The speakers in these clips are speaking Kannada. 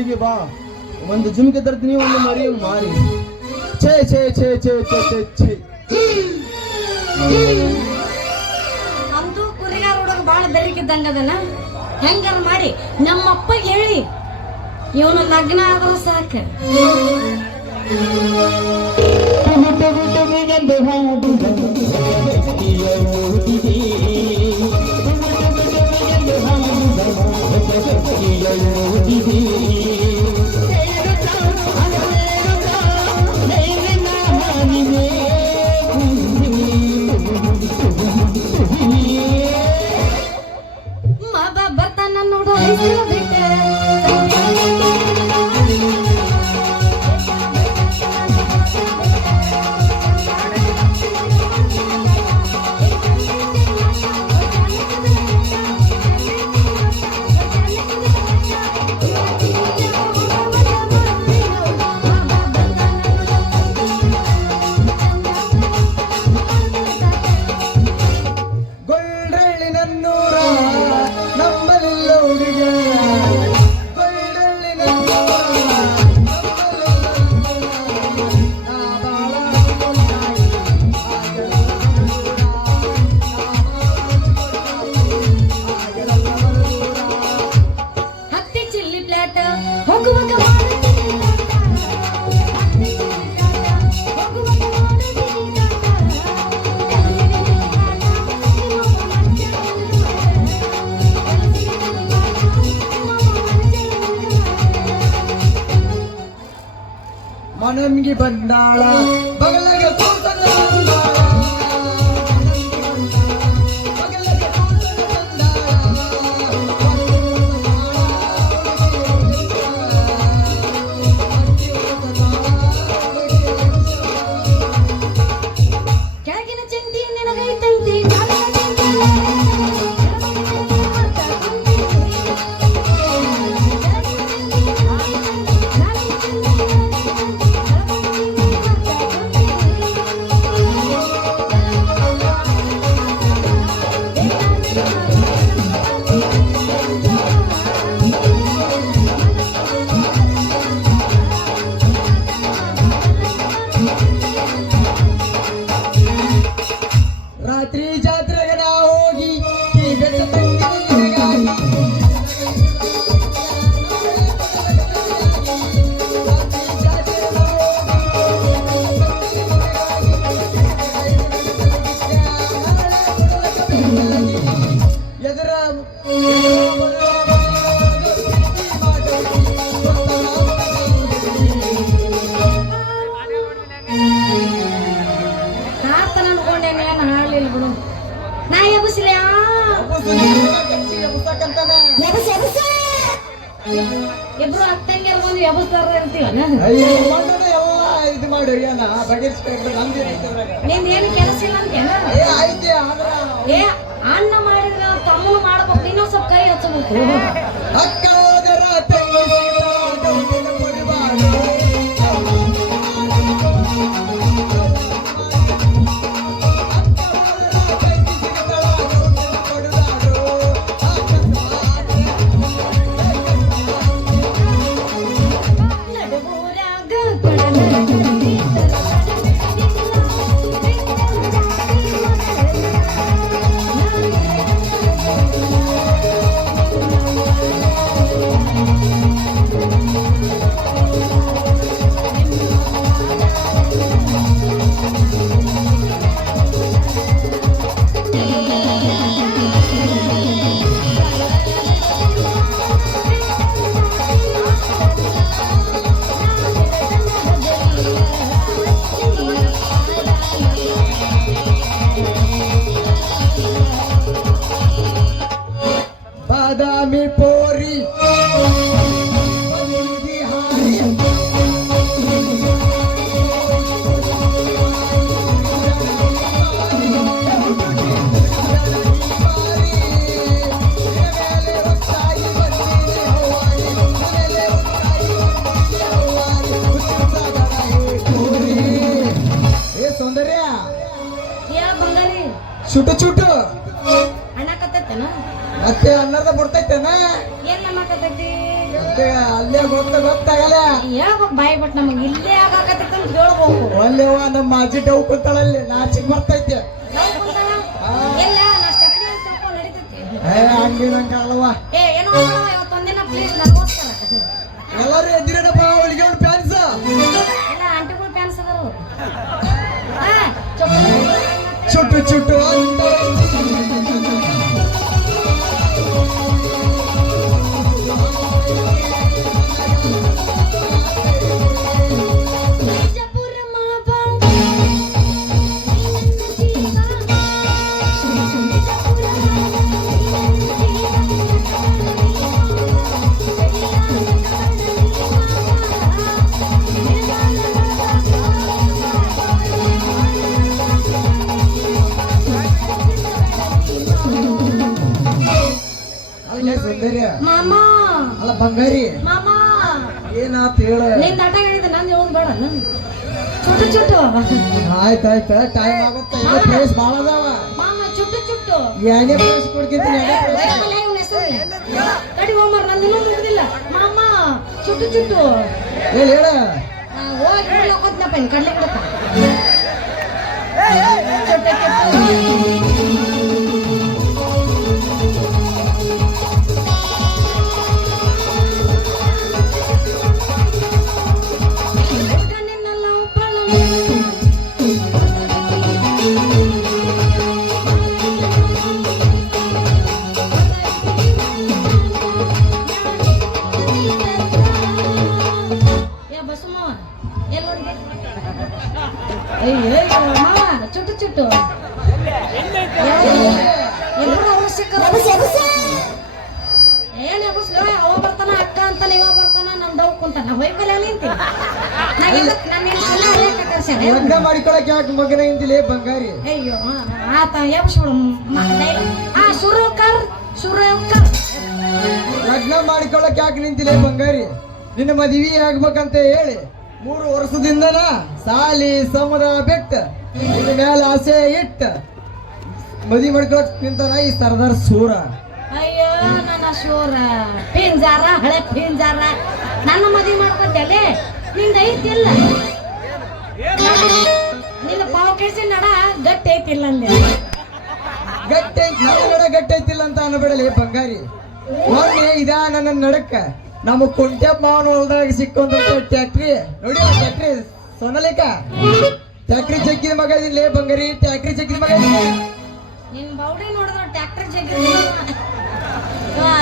ಇಲ್ಲಿಗೆ ಬಾ, ಒಂದು ಜುಮ್ಕೆ ತರ್ತೀನಿ, ಒಂದು ಮರಿ ಮಾರಿ. ಛೇ ಛೇ ಛೇ ಛೇ ಛೇ ಛೇ ಛೇ. ಅಂತೂ ಕುರಿಗಾರ ಹುಡುಗ ಬಾಳ ಬೆರಿಕಿದ್ದಂಗದನ. ಹೆಂಗಾರ ಮಾಡಿ ನಮ್ಮಪ್ಪ ಹೇಳಿ ಇವನು ಲಗ್ನ ಆದ್ರೂ ಸಾಕ. ಬರ್ತಾನ ನೋಡು ಬಿಟ್ಟೆ. ಮನಂಗಿ ಬಂದಾಳ ಬಗಲಗೆ ಕೂತನ ಬಂದಾಳ, ಬಗಲಗೆ ಕೂತನ ಕೆಳಗಿನ ಚಂದಿ ನಿನಗೈತಂತಿ ರಾತ್ರಿ ಜಾತ್ರೆಗೆ ನಾ ಹೋಗಿ ಈ ಬೆಟ್ಟ ತಂಗಿ ಎದುರ ನಾ ಎಬ್ಬಿಸ್ಲ ಇಬ್ರು ಅತ್ತಂಗೆ ಬಂದು ಎಬ್ಬಿಸ್ತಾರ ಇರ್ತೀವಲ್ಲ. ಇದು ಮಾಡಿ ನಿಂದ ಏನು ಕೆಲಸ ಇಲ್ಲ ಅಂತೇನ? ಏ ಅಣ್ಣ ಮಾಡಿದ್ರ ತಮ್ಮನು ಮಾಡ್ಬೇಕು, ಇನ್ನೊಂದ್ ಸ್ವಲ್ಪ ಕೈ ಹಚ್ಚಬೇಕು. ಅಕ್ಕ ಹೋದರ ತಂಗಿ ಬಾದಾಮಿ ಪೋರಿ ಚುಟು ಚುಟು ಅಣ್ಣ ಕತ್ತೈತೇನ? ಮತ್ತೆ ಅನ್ನದ ಬಿಡ್ತೈತೇನ? ಏನ್ ಅನ್ನಕತ್ತೈತಿ? ಅಂತ ಅಲ್ಲೇ ಗೊತ್ತಾಗಲ್ಲ ಹೇಳ್ಬೇಕು ಬಾಯಿ ಬಟ್ ನಮಗೆ ಇಲ್ಲೇ ಆಗಾಕತ್ತಿತ್ತು ಅಂತ ಹೇಳ್ಬೇಕು. ಒಲ್ಲೆವ ನಮ್ಮ ಅಜ್ಜಿ ಡೌ ಕೂತಾಳಲ್ಲಿ ನಾಚಿಕ್ ಬರ್ತೈತೆ. ನಾವು ಕುಂತಾಳ? ಎಲ್ಲ ನಾ ಸ್ಟೆಪ್ನಿ ಅಂತ ತಿಳ್ಕೊಂಡು ನಡೀತೈತಿ. ಹಂಗೆ ನಂಗೆ ಅಲ್ವಾ ಏನೋ ಮಾಡವ ಇವತ್ತೊಂದಿನ ಪ್ಲೀಸ್ ನನಗೋಸ್ಕರ. ಎಲ್ಲರೂ ಎದ್ದಿರಪ್ಪ ಅವಳಿಗೆ ಒಂದು ಪ್ಯಾನ್ಸ ಎಲ್ಲ ಆಂಟಿಗಳು ಪ್ಯಾನ್ಸ್ ಅದಾರ. ಚುಟ್ಟು ಚುಟ್ಟು ಮಾಮ ಅಲ್ಲ ಬಂಗಾರಿ ಮಾಮ ಏನಾತ ಹೇಳ ನಿನ್ ಆಟ ಹೇಳಿದ ನಂದು ಹೇಳೋದು ಬೇಡ ಚುಟ್ಟು ಚುಟ್ಟು ಆಯ್ತಾಯ್ತ ಟೈಮ್ ಆಗುತ್ತೆ ಪ್ಲೇಸ್ ಭಾಳ ಅದಾವ ಮಾಮ ಚುಟ್ಟು ಚುಟ್ಟು ಎರಡನೇ ಪ್ಲೇಸ್ ಕೊಡ್ಕಿಂತೀನಿ ಕಡಿ ಹೋಮರ್ ನಂದಿನೂ ಮುಗಿದಿಲ್ಲ ಮಾಮ ಚುಟ್ಟು ಚುಟ್ಟು ಹೇಳ ಹೋಗಿ ಹೋಗೋದ್ನಪ್ಪ ಇನ್ ಕಡ್ಲೆ ಬಿಡಪ್ಪ ಚುಟ್ಟು ಚುಟ್ಟು ಚುಟ್ಟು ಚುಟ್ಟು ಏನ್ ಎಬಸ್ಲೋ ಅವ ಬರ್ತಾನ ಅಕ್ಕ ಅಂತ ನೀವ ಬರ್ತಾನ ನಮ್ ಡೌ ಕುಂತಾನ ಹೊಯ್ಕಲ್ಲ ನಿಂತಿ ಲಗ್ನ ಮಾಡಿಕೊಳಕ್ ಯಾಕೆ ಮಗನ ಇಂತಿಲೇ ಬಂಗಾರಿ ಅಯ್ಯೋ ಆತ ಎಬ್ಸ್ಬಿಡು ಸುರಕರ್ ಲಗ್ನ ಮಾಡಿಕೊಳಕ್ ಯಾಕೆ ನಿಂತಿಲೇ ಬಂಗಾರಿ ನಿನ್ನ ಮದುವೆ ಆಗ್ಬೇಕಂತ ಹೇಳಿ 3 ವರ್ಷದಿಂದನ ಸಾಲಿ ಸಮುದ್ರ ಬೆಟ್ಟ ಇದ್ರ ಮೇಲೆ ಆಸೆ ಇಟ್ಟ ಮದುವೆ ಮಾಡ್ಕೊಳಕ್ ನಿಂತಾನ ಈ ಸರ್ದಾರ್ ಸೂರ. ಅಯ್ಯೋ ನನ್ನ ಶೂರ ಪಿಂಜಾರ ಹಳೆ ಪಿಂಜಾರ ನನ್ನ ಮದುವೆ ಮಾಡ್ಕೊತೇಲೆ ನಿಂದ ಐತಿಲ್ಲ ನಿನ್ನ ಪಾವು ಕೆಡ್ಸಿ ನಡ ಗಟ್ಟಿ ಐತಿಲ್ಲ ಅಂದೆ ಗಟ್ಟಿ ನಡ ಗಟ್ಟಿ ಐತಿಲ್ಲ ಅಂತ ಅನ್ನಬೇಡಲಿ ಬಂಗಾರಿ ಒಮ್ಮೆ ಇದಾ ನನ್ನ ನಡಕ್ಕ ನಮ್ಮ ಕುಂಟ್ಯಪ್ಪ ಮಾವನ ಹೊಲದಾಗ ಸಿಕ್ಕಂತ ಟ್ಯಾಕ್ಟ್ರಿ ನೋಡಿ ಟ್ಯಾಕ್ಟ್ರಿ ಸೊನಲೇಕ ಟ್ಯಾಕ್ಟ್ರಿ ಜಗ್ಗಿದ ಮಗ ಇದಿಲ್ಲ ಬಂಗಾರಿ ಟ್ಯಾಕ್ಟ್ರಿ ಜಗ್ಗಿದ ಮಗ ನಿನ್ ಬೌಡಿ ನೋಡಿದ್ರೆ ಟ್ಯಾಕ್ಟರ್ ಜಗ್ಗಿದ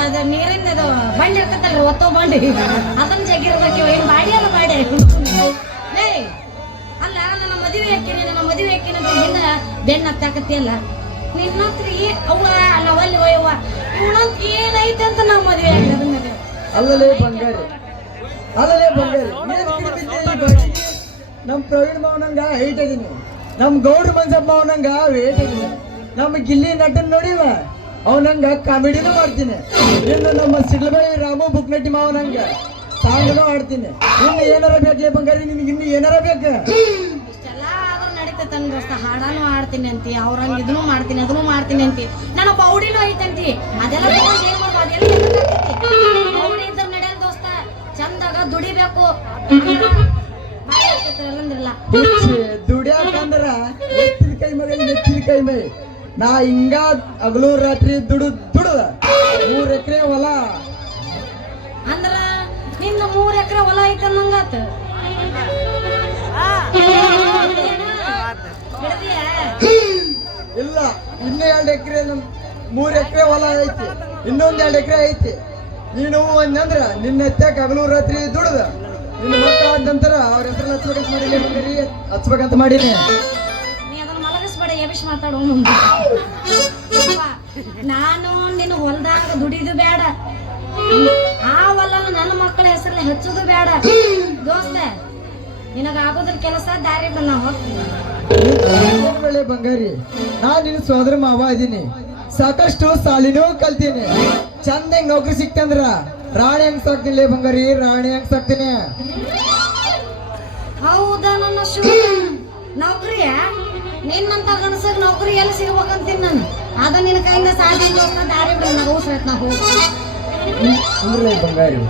ಅದು ನೀರಿನ ಅದು ಬಂಡಿ ಇರ್ತೈತಲ್ರಿ ಒತ್ತೋ ಬಂಡಿ ಅದನ್ನ ಜಗ್ಗಿರ್ಬೇಕು ಏನ್ ಬಾಡಿ ಅಲ್ಲ ಬಾಡಿ ಲೇ ಅಲ್ಲ ನನ್ನ ಮದುವೆ ಹಾಕಿನಿ ಅಂತ ಹಿಂದ ಬೆನ್ನ ಹತ್ತಾಕತ್ತಿಯಲ್ಲ ನಿನ್ನ ಹತ್ರ ಅವ್ವ ನಾವಲ್ಲಿ ಒಯ್ಯವ್ವ ಇವನಂತ ಏನೈತೆ ಅಂತ ನಾವು ಮದುವೆ ಆಗಿ ಅದನ್ನ ಅಲ್ಲಲೇ ಬಂಗಾರಿ ನಮ್ ಪ್ರವೀಣ್ ಮಾವನಂಗ ಹೈಟ್ ಇದೀನಿ ನಮ್ ಗೌಡ್ರ ಮಂಜಪ್ಪ ಮಾವನಂಗ ವೇಟ್ ಇದೀನಿ ನಮ್ಮ ಗಿಲ್ಲಿ ನಟನ್ ನೋಡಿವ ಅವನಂಗ ಕಾಮಿಡಿನೂ ಮಾಡ್ತೀನಿ ಇನ್ನು ನಮ್ಮ ಸಿಡ್ಲಬಳ್ಳಿ ರಾಮು ಬುಕ್ನಟ್ಟಿ ಮಾವನಂಗ ಸಾಂಗ್ನೂ ಆಡ್ತೀನಿ ಇನ್ನು ಏನಾರ ಬೇಕಲೇ ಬಂಗಾರಿ ನಿನ್ಗೆ ಇನ್ನು ಏನಾರ ಬೇಕ ಇಷ್ಟೆಲ್ಲ ಆದ್ರೂ ನಡೀತೈತೆ ನನ್ನ ದೋಸ್ತ ಹಾಡಾನು ಆಡ್ತೀನಿ ಅಂತಿ ಅವ್ರಂಗ ಇದನ್ನು ಮಾಡ್ತೀನಿ ಅದನ್ನು ಮಾಡ್ತೀನಿ ಅಂತಿ ನನ್ನ ಪೌಡಿನೂ ಐತಂತಿ ಅದೆಲ್ಲ ತಗೊಂಡು ಏನ್ ಮಾಡ್ಬೋ ಅದೆಲ್ಲ ಪೌಡಿ ಇದ್ರ ನಡೆಯಲ್ ದೋಸ್ತ ಚಂದಾಗ ದುಡಿಬೇಕು ದುಡಿಯಾಕಂದ್ರ ಎತ್ತಿನ ಕೈ ಮಗ ನೆಚ್ಚಿನ ಕೈ ಮೈ ನಾ ಹಿಂಗ ಹಗಲು ರಾತ್ರಿ ದುಡ್ದ 3 ಎಕರೆ ಹೊಲ ಅಂದ್ರ ನಿನ್ನ 3 ಎಕರೆ ಹೊಲ ಐತ ಅನ್ನಂಗಾತ ಇಲ್ಲ ಇನ್ನೂ 2 ಎಕರೆ 3 ಎಕರೆ ಹೊಲ ಐತಿ ಇನ್ನೊಂದ್ 2 ಎಕರೆ ಐತಿ ನೀನು ಅಂದ್ರ ನಿನ್ನ ಎತ್ತಾಕ ಹಗಲು ರಾತ್ರಿ ದುಡ್ದ ನಿನ್ನ ಮಕ್ಕಳ ಆದ ನಂತರ ಅವ್ರ ಹೆಸರು ಹಚ್ಬೇಕಂತ ಮಾಡೀನಿ ನೀ ಅದನ್ನ ಮಲಗಿಸ್ಬೇಡ ಎಬಿಸ್ ಮಾತಾಡೋ ನಾನು ನಿನ್ನ ಹೊಲದಾಗ ದುಡಿದು ಬೇಡ ಆ ಹೊಲನ ನನ್ನ ಮಕ್ಕಳ ಹೆಸರಲ್ಲಿ ಹಚ್ಚೋದು ಬೇಡ ದೋಸ್ತ ನಿನಗ ಆಗೋದ್ರ ಕೆಲಸ ದಾರಿ ನಾ ಹೋಗ್ತೀನಿ ಬಂಗಾರಿ ನಾ ನಿನ್ನ ಸೋದರ ಮಾವ ಇದೀನಿ ಸಾಕಷ್ಟು ಸಾಲಿನೂ ಕಲ್ತೀನಿ ಚಂದಂಗ್ ನೌಕರಿ ಸಿಕ್ತಂದ್ರ ರಾಣಿ ಹೆಂಗ್ ಸಾಕ್ತೀನಿ ಬಂಗಾರಿ ರಾಣಿ ಹೆಂಗ್ ಸಾಕ್ತೀನಿ ಹೌದಾ ನನ್ನ ನೌಕರಿಯ ನಿನ್ನಂತ ಗಣಸಾಗ ನೌಕರಿ ಎಲ್ಲಿ ಸಿಗ್ಬೇಕಂತೀನಿ ನಾನು ಅದ ನಿನ್ನ ಕೈಯಿಂದ ಸಾಧ್ಯ ದಾರಿ ಬಿಡ ನಾವು ಹೋಗ್ಸತ್ ನಾವು ಬಂಗಾರಿ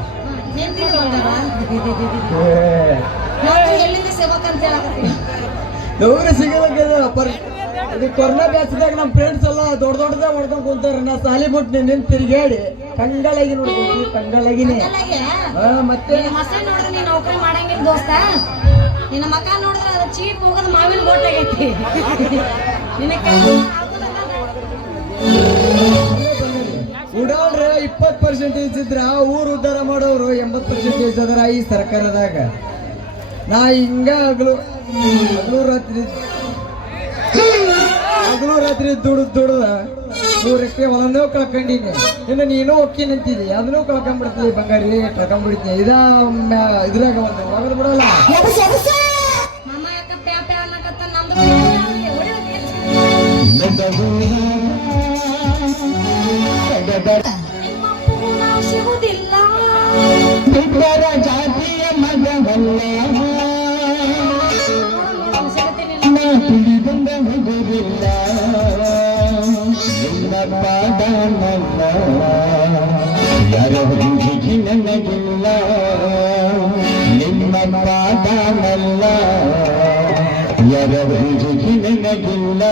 ನೆನ್ಪಿದೆ ಬಂಗಾರ. ನಾನು ಎಲ್ಲಿಂದ ಸೇವಕಂತ ಹೇಳಕತ್ತೀನಿ. ನೌಕರಿ ಸಿಗಬೇಕದ ಇದು ಕೊರೋನಾ ಬ್ಯಾಚ್ದಾಗ ನಮ್ಮ ಫ್ರೆಂಡ್ಸ್ ಎಲ್ಲ ದೊಡ್ಡದೇ ಹೊಡ್ಕೊಂಡ್ ಕುಂತಾರ. ನಾ ಸಾಲಿ ಬಿಟ್ಟು ನಿನ್ ತಿರುಗಾಡಿ ಕಂಗಳಾಗಿ ನೋಡ್ತೀನಿ, ಕಂಗಳಾಗಿನೇ. ಮತ್ತೆ ಮಸೆ ನೋಡಿದ್ರೆ ನೀನ್ ನೌಕರಿ ಮಾಡಂಗಿಲ್ಲ ದೋಸ್ತ. ನಿನ್ನ ಮಕ ನೋಡಿದ್ರೆ ಅದು ಚೀಪ್ ಹೋಗೋದು ಮಾವಿನ ಗೋಟಾಗೈತಿ. ಉಡಾಳ್ರೆ 20% ಇದ್ರ ಊರು ಉದ್ಧಾರ ಮಾಡೋರು 80% ಅದರ ಈ ಸರ್ಕಾರದಾಗ. ನಾ ಹಿಂಗ ಹಗಲು ರಾತ್ರಿ ದುಡ್ದ 100 ಎಕರೆ ಹೊಲನೂ ಕಳ್ಕೊಂಡಿನಿ. ಇನ್ನು ನೀನು ಒಕ್ಕಿನಂತಿದಿ, ಅದನ್ನೂ ಕಳ್ಕೊಂಡ್ಬಿಡ್ತೀನಿ. ಬಂಗಾರಿ ಕಳ್ಕೊಂಡ್ಬಿಡ್ತೀನಿ. ಇದ್ರಾಗ ಒಂದು ಹೊರದು ಬಿಡಲ್ಲ. ಮಾಮ ಯಾಕ ಪ್ಯಾ ಪ್ಯಾ ಅನ್ನಕತ್ತ ನಮ್ದು ಸಿಗುದಿಲ್ಲ ಜಾತಿಯ ಮಗವಲ್ಲ ತಿಳಿದುಲ್ಲ ಪಾದನಲ್ಲ ಯಾರ ಹುಡುಗಿ ನನಗಿಲ್ಲ ನಿಮ್ಮ ಪಾದನಲ್ಲ ಯಾರ ಹುಡುಗಿ ನನಗಿಲ್ಲ.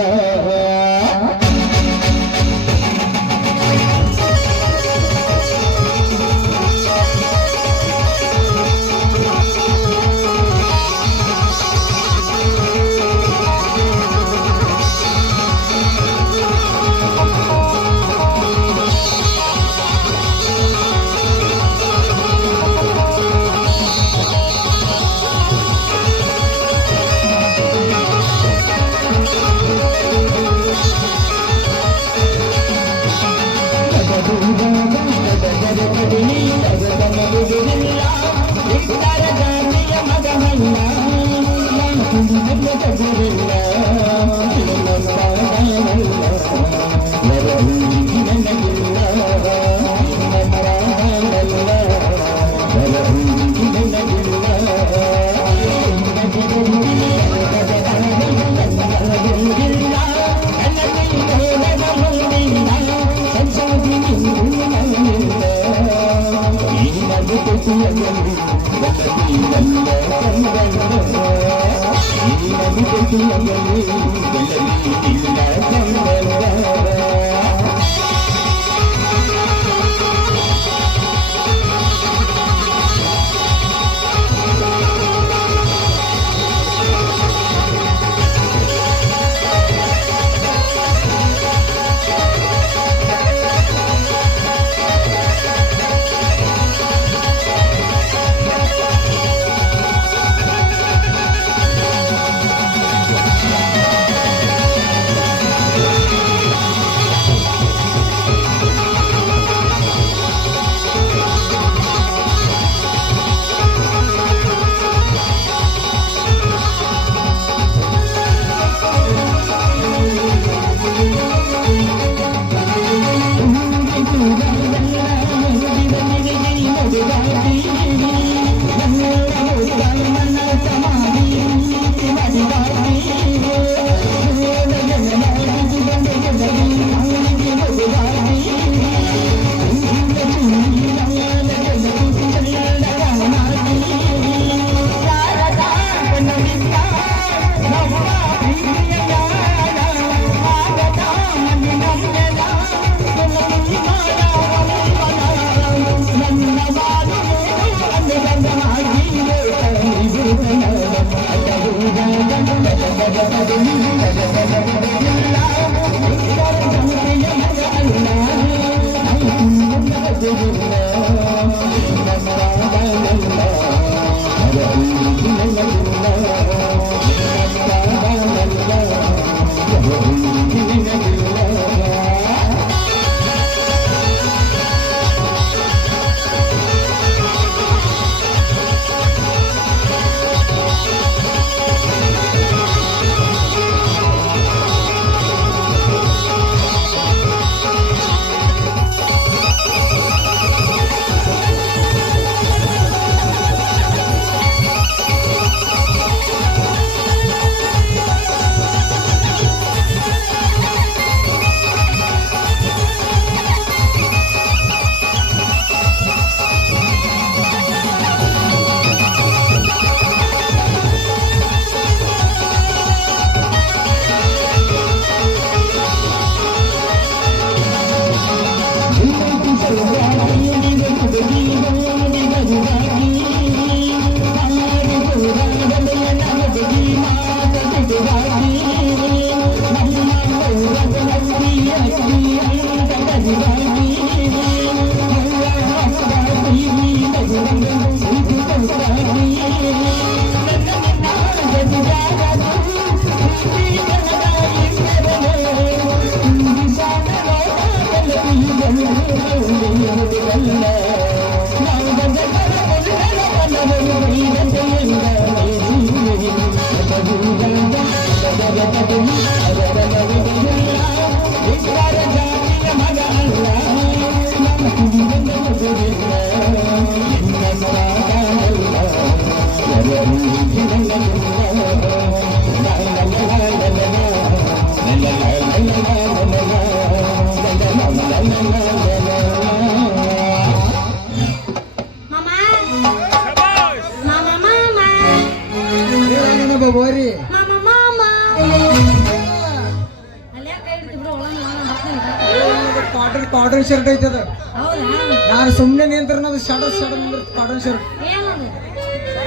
ಶರ್ಟ್ ಐತೆ ಅದು. ಹೌದಾ ನಾನು ಸುಮ್ಮನೆ ನಿಂತ್ರ ಶರ್ಟ್ ಶರ್ಟ್ ಕಾಟನ್ ಶರ್ಟ್ ಏನದು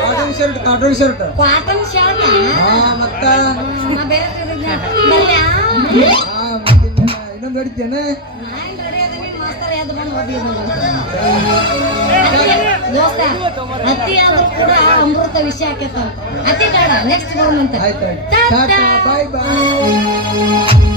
cotton shirt cotton shirt. Cotton shirt ಹಾ ಮತ್ತ ನಾ ಬೇರೆ ಬರ್ಲ್ಯಾ ಇನ್ನೊಂದು ಹೊಡಿತೇನೆ. ನಾನ್ ರೆಡಿ ಅದೀನಿ ಮಾಸ್ತರ್ ಯಾವ್ದು ಬಂದು ಓದಿದ್ರು ದೋಸ್ತ ಅತಿ ಆದ್ರೂ ಕೂಡ ಅಮೃತ ವಿಷಯ ಆಕೇತ ಅತಿ ಬೇಡ ನೆಕ್ಸ್ಟ್ ಬರೋಣಂತ ಆಯ್ತು ಬಾಯ್ ಬಾಯ್.